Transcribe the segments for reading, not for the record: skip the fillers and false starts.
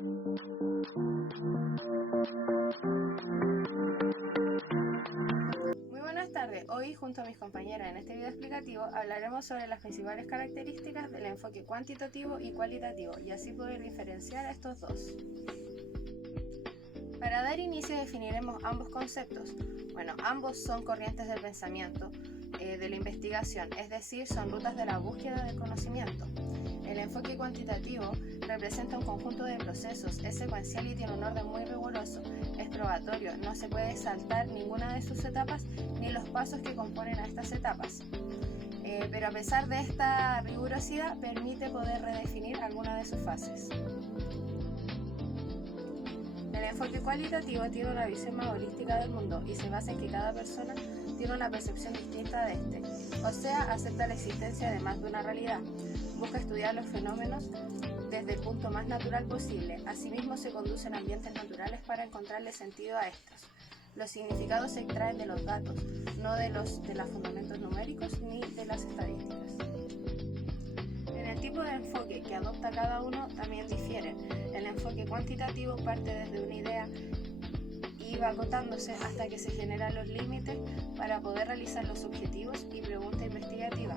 Muy buenas tardes. Hoy, junto a mis compañeras en este video explicativo, hablaremos sobre las principales características del enfoque cuantitativo y cualitativo, y así poder diferenciar a estos dos. Para dar inicio definiremos ambos conceptos. Bueno, ambos son corrientes del pensamiento, de la investigación, es decir, son rutas de la búsqueda del conocimiento. El enfoque cuantitativo representa un conjunto de procesos, es secuencial y tiene un orden muy riguroso, es probatorio, no se puede saltar ninguna de sus etapas ni los pasos que componen a estas etapas. Pero a pesar de esta rigurosidad, permite poder redefinir alguna de sus fases. El enfoque cualitativo tiene una visión más holística del mundo y se basa en que cada persona tiene una percepción distinta de este, o sea, acepta la existencia de más de una realidad, busca estudiar los fenómenos desde el punto más natural posible, asimismo se conduce en ambientes naturales para encontrarle sentido a estos. Los significados se extraen de los datos, no de los fundamentos numéricos ni de las estadísticas. El tipo de enfoque que adopta cada uno también difiere. El enfoque cuantitativo parte desde una idea y va acotándose hasta que se generan los límites para poder realizar los objetivos y pregunta investigativa.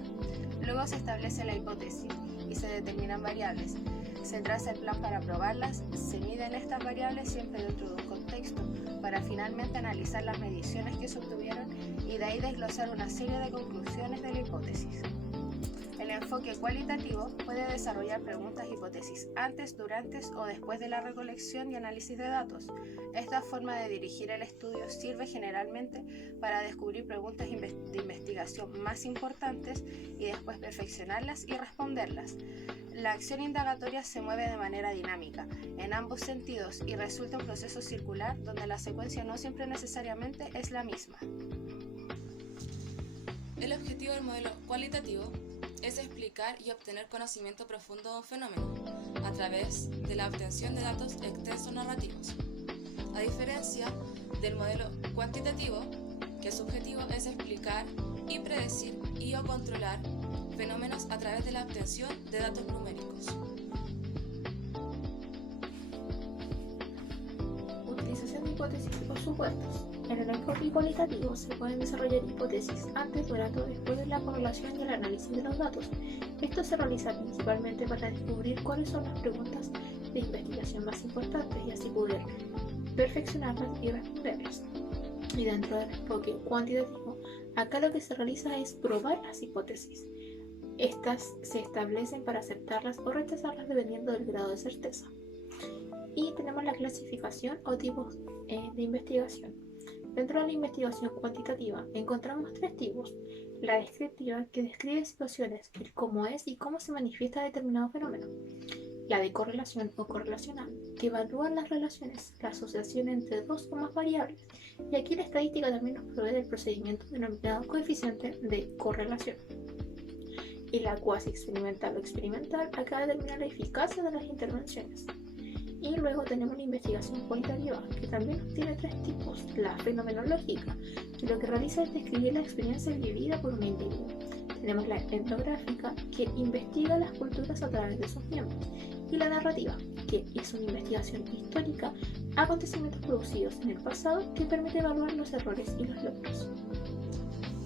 Luego se establece la hipótesis y se determinan variables. Se traza el plan para probarlas, se miden estas variables siempre dentro de un contexto para finalmente analizar las mediciones que se obtuvieron y de ahí desglosar una serie de conclusiones de la hipótesis. El enfoque cualitativo puede desarrollar preguntas e hipótesis antes, durante o después de la recolección y análisis de datos. Esta forma de dirigir el estudio sirve generalmente para descubrir preguntas de investigación más importantes y después perfeccionarlas y responderlas. La acción indagatoria se mueve de manera dinámica, en ambos sentidos, y resulta un proceso circular donde la secuencia no siempre necesariamente es la misma. El objetivo del modelo cualitativo es explicar y obtener conocimiento profundo de un fenómeno a través de la obtención de datos extensos narrativos. A diferencia del modelo cuantitativo, que su objetivo es explicar y predecir y o controlar fenómenos a través de la obtención de datos numéricos. Utilización de hipótesis o supuestos. En el enfoque cualitativo se pueden desarrollar hipótesis antes, durante o después de la correlación y el análisis de los datos. Esto se realiza principalmente para descubrir cuáles son las preguntas de investigación más importantes y así poder perfeccionarlas y responderlas. Y dentro del enfoque cuantitativo, acá lo que se realiza es probar las hipótesis. Estas se establecen para aceptarlas o rechazarlas dependiendo del grado de certeza. Y tenemos la clasificación o tipos de investigación. Dentro de la investigación cuantitativa encontramos tres tipos. La descriptiva, que describe situaciones, el cómo es y cómo se manifiesta determinado fenómeno. La de correlación o correlacional, que evalúa las relaciones, la asociación entre dos o más variables. Y aquí la estadística también nos provee del procedimiento denominado coeficiente de correlación. Y la cuasi experimental o experimental, acá determina la eficacia de las intervenciones. Y luego tenemos la investigación cualitativa, que también tiene tres tipos. La fenomenológica, que lo que realiza es describir la experiencia vivida por un individuo. Tenemos la etnográfica, que investiga las culturas a través de sus miembros. Y la narrativa, que es una investigación histórica, acontecimientos producidos en el pasado, que permite evaluar los errores y los logros.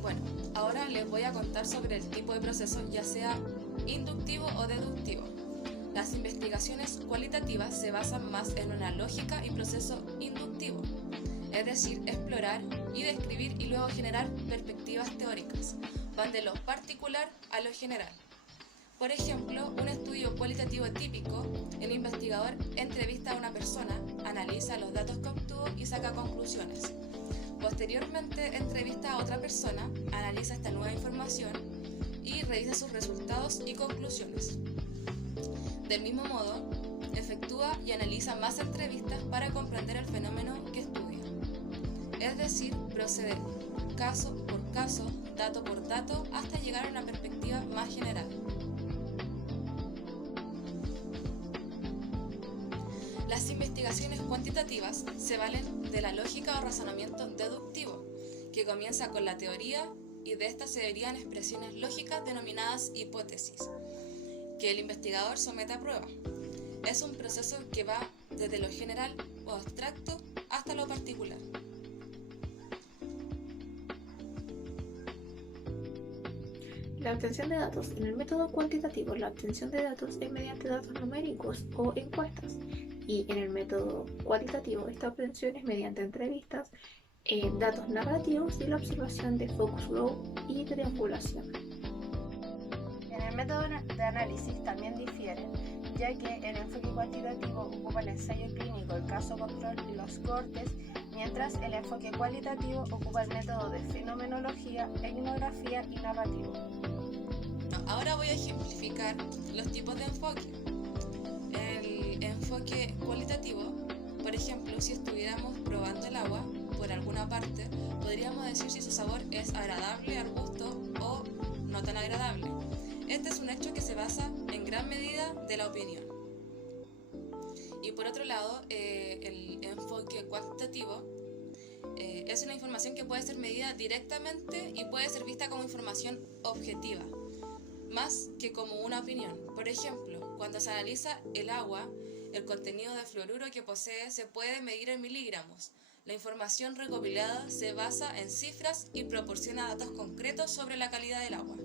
Bueno, ahora les voy a contar sobre el tipo de proceso, ya sea inductivo o deductivo. Las investigaciones cualitativas se basan más en una lógica y proceso inductivo, es decir, explorar y describir y luego generar perspectivas teóricas. Van de lo particular a lo general. Por ejemplo, un estudio cualitativo típico, el investigador entrevista a una persona, analiza los datos que obtuvo y saca conclusiones. Posteriormente, entrevista a otra persona, analiza esta nueva información y revisa sus resultados y conclusiones. Del mismo modo, efectúa y analiza más entrevistas para comprender el fenómeno que estudia. Es decir, procede caso por caso, dato por dato, hasta llegar a una perspectiva más general. Las investigaciones cuantitativas se valen de la lógica o razonamiento deductivo, que comienza con la teoría y de esta se derivan expresiones lógicas denominadas hipótesis, que el investigador somete a prueba. Es un proceso que va desde lo general o abstracto hasta lo particular. La obtención de datos. En el método cuantitativo, la obtención de datos es mediante datos numéricos o encuestas. Y en el método cualitativo, esta obtención es mediante entrevistas, datos narrativos y la observación de focus group y triangulación. En el método de análisis también difieren, ya que el enfoque cuantitativo ocupa el ensayo clínico, el caso control y los cortes, mientras el enfoque cualitativo ocupa el método de fenomenología, etnografía y narrativo. Ahora voy a ejemplificar los tipos de enfoque. El enfoque cualitativo, por ejemplo, si estuviéramos probando el agua por alguna parte, podríamos decir si su sabor es agradable al gusto o no tan agradable. Este es un hecho que se basa en gran medida de la opinión. Y por otro lado, el enfoque cuantitativo es una información que puede ser medida directamente y puede ser vista como información objetiva, más que como una opinión. Por ejemplo, cuando se analiza el agua, el contenido de fluoruro que posee se puede medir en miligramos. La información recopilada se basa en cifras y proporciona datos concretos sobre la calidad del agua.